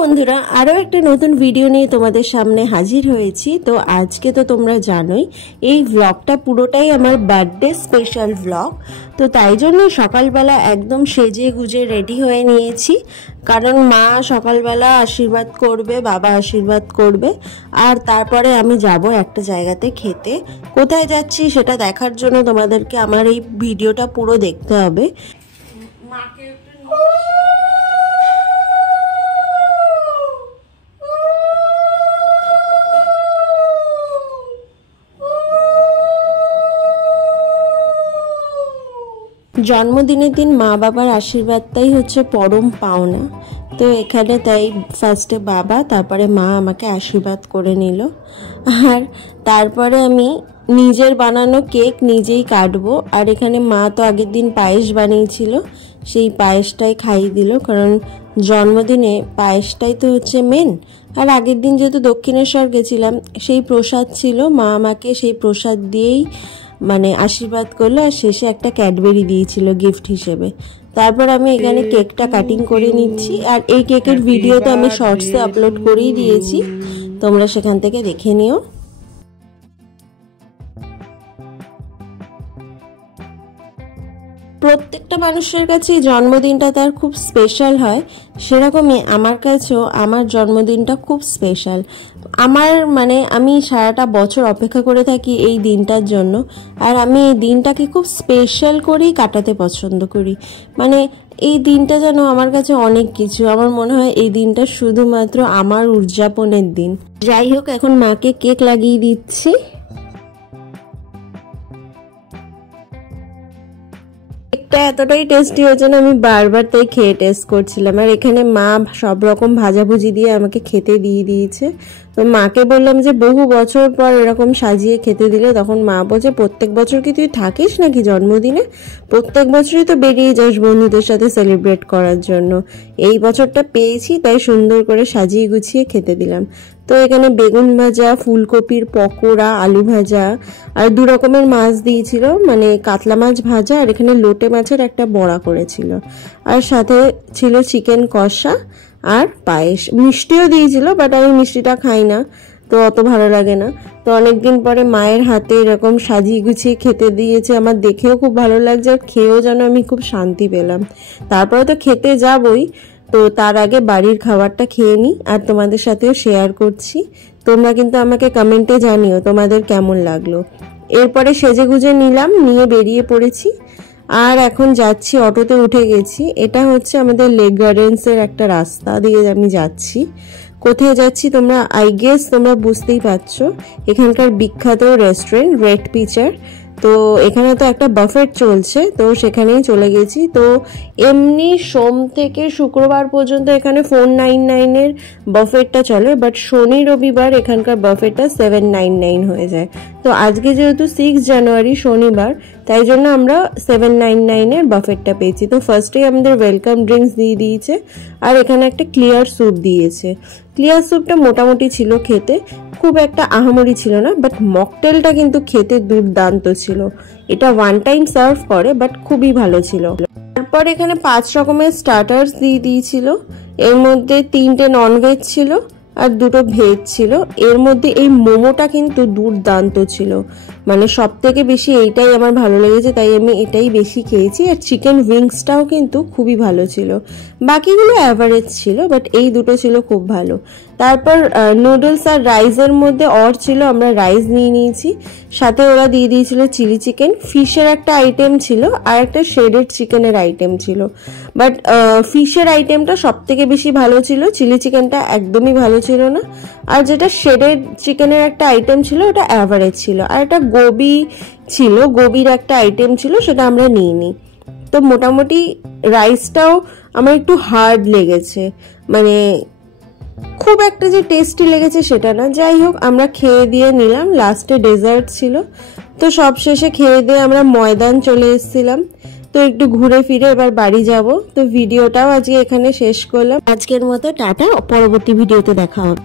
বন্ধুরা আরও একটা নতুন ভিডিও নিয়ে তোমাদের সামনে হাজির হয়েছি। তো আজকে তো তোমরা জানোই এই ব্লগটা পুরোটাই আমার বার্থডে স্পেশাল ব্লগ। তো তাই জন্য সকালবেলা একদম সেজে গুজে রেডি হয়ে নিয়েছি, কারণ মা সকালবেলা আশীর্বাদ করবে, বাবা আশীর্বাদ করবে, আর তারপরে আমি যাব একটা জায়গাতে খেতে। কোথায় যাচ্ছি সেটা দেখার জন্য তোমাদেরকে আমার এই ভিডিওটা পুরো দেখতে হবে। মাকে জন্মদিনের দিন মা বাবার আশীর্বাদটাই হচ্ছে পরম পাওনা। তো এখানে তাই ফার্স্টে বাবা, তারপরে মা আমাকে আশীর্বাদ করে নিল, আর তারপরে আমি নিজের বানানো কেক নিজেই কাটবো। আর এখানে মা তো আগের দিন পায়েস বানিয়েছিল, সেই পায়েসটাই খাইয়ে দিল, কারণ জন্মদিনে পায়েসটাই তো হচ্ছে মেন। আর আগের দিন যেহেতু দক্ষিণেশ্বর গেছিলাম, সেই প্রসাদ ছিল, মা আমাকে সেই প্রসাদ দিয়েই মানে আশীর্বাদ করলো, আর শেষে একটা ক্যাডবেরি দিয়েছিল গিফট হিসেবে। তারপর আমি এখানে কেকটা কাটিং করে নিচ্ছি, আর এই কেকের ভিডিও তো আমি শর্টসে আপলোড করেই দিয়েছি, তোমরা সেখান থেকে দেখে নিও। প্রত্যেকটা মানুষের কাছে জন্মদিনটা তার খুব স্পেশাল হয়, সেরকমই আমার কাছেও আমার জন্মদিনটা খুব স্পেশাল। আমার মানে আমি সারাটা বছর অপেক্ষা করে থাকি এই দিনটার জন্য, আর আমি এই দিনটাকে খুব স্পেশাল করেই কাটাতে পছন্দ করি। মানে এই দিনটা যেন আমার কাছে অনেক কিছু, আমার মনে হয় এই দিনটা শুধুমাত্র আমার উদযাপনের দিন। যাই হোক, এখন মাকে কেক লাগিয়ে দিচ্ছি। কেকটা এতটাই টেস্টি হয়েছে না, আমি বারবার তাই খেয়ে টেস্ট করছিলাম। আর এখানে মা সব রকম ভাজাভুজি দিয়ে আমাকে খেতে দিয়ে দিয়েছে। তো মাকে বললাম যে বহু বছর পর এরকম সাজিয়ে খেতে দিলে, তখন মা বলছে প্রত্যেক বছর কি তুই থাকিস নাকি জন্মদিনে? প্রত্যেক বছরই তো বেরিয়ে যাস বন্ধুদের সাথে সেলিব্রেট করার জন্য, এই বছরটা পেয়েছি তাই সুন্দর করে সাজিয়ে গুছিয়ে খেতে দিলাম। তো এখানে বেগুন ভাজা, ফুলকপির পকোড়া, আলু ভাজা, আর দু রকমের মাছ দিয়েছিল, মানে কাতলা মাছ ভাজা, আর এখানে লোটে মাছের একটা বড়া করেছিল, আর সাথে ছিল চিকেন কষা আর পায়েস। মিষ্টিও দিয়েছিল, বাট আমি মিষ্টিটা খাই না, তো অত ভালো লাগে না। তো অনেকদিন পরে মায়ের হাতে এরকম সাজিয়ে গুছিয়ে খেতে দিয়েছে, আমার দেখেও খুব ভালো লাগছে, আর খেয়েও যেন আমি খুব শান্তি পেলাম। তারপরে তো খেতে যাবই, তো তার আগে বাড়ির খাবারটা খেয়ে নিই, আর তোমাদের সাথেও শেয়ার করছি। তোমরা কিন্তু আমাকে কমেন্টে জানিও তোমাদের কেমন লাগলো। এরপরে সেজে গুজে নিলাম, নিয়ে বেরিয়ে পড়েছি, আর এখন যাচ্ছি, অটোতে উঠে গেছি। এটা হচ্ছে আমাদের লেক গার্ডেন্সের একটা রাস্তা দিয়ে আমি যাচ্ছি। কোথায় যাচ্ছি তোমরা আই গেস তোমরা বুঝতেই পারছো, এখানকার বিখ্যাত রেস্টুরেন্ট রেড পিচার। তো এখানে তো একটা বাফেট চলছে, তো সেখানেই চলে গেছি। তো এমনি সোম থেকে শুক্রবার পর্যন্ত এখানে 499 এর বাফেটটা চলে, বাট শনি রবিবার এখানকার বাফেটটা 799 হয়ে যায়। তো আজকে যেহেতু 6 জানুয়ারি শনিবার, তাই জন্য আমরা 799 এর বাফেটটা পেয়েছি। তো ফার্স্টেই আমাদের ওয়েলকাম ড্রিঙ্কস দিয়ে দিয়েছে, আর এখানে একটা ক্লিয়ার স্যুপ দিয়েছে। ক্লিয়ার স্যুপটা মোটামুটি ছিল খেতে, খুব একটা আহামরি ছিল না, বাট মকটেলটা কিন্তু খেতে দুর্দান্ত ছিল। এটা ওয়ান টাইম সার্ভ করে, বাট খুবই ভালো ছিল। তারপর এখানে 5 রকমের স্টার্টার্স দিয়ে দিয়েছিল, এর মধ্যে 3টে ননভেজ ছিল আর 2টো ভেজ ছিল। এর মধ্যে এই মোমোটা কিন্তু দুর্দান্ত ছিল, মানে সব থেকে বেশি এইটাই আমার ভালো লেগেছে, তাই আমি এটাই বেশি খেয়েছি। আর চিকেন উইংসটাও কিন্তু খুবই ভালো ছিল, বাকিগুলো অ্যাভারেজ ছিল, বাট এই দুটো ছিল খুব ভালো। তারপর নুডলস আর রাইসের মধ্যে অর ছিল, আমরা রাইস নিয়ে নিয়েছি, সাথে ওরা দিয়ে দিয়েছিল চিলি চিকেন, ফিশের একটা আইটেম ছিল, আর একটা শেডেড চিকেনের আইটেম ছিল। বাট ফিশের আইটেমটা সব থেকে বেশি ভালো ছিল, চিলি চিকেনটা একদমই ভালো ছিল না। আর যেটা শেডেড চিকেনের একটা আইটেম ছিল ওটা অ্যাভারেজ ছিল, আর একটা গোবি ছিল, গোবির একটা আইটেম ছিল, সেটা আমরা নিইনি। তো মোটামুটি রাইসটাও আমার একটু হার্ড লেগেছে, মানে খুব একটা যে টেস্টি লেগেছে সেটা না। যাই হোক, আমরা খেয়ে দিয়ে নিলাম, লাস্টে ডেজার্ট ছিল। তো সব শেষে খেয়ে দিয়ে আমরা ময়দান চলে এসেছিলাম। তো একটু ঘুরে ফিরে এবার বাড়ি যাব। তো ভিডিওটাও আজকে এখানে শেষ করলাম। আজকের মতো টাটা, পরবর্তী ভিডিওতে দেখা হবে।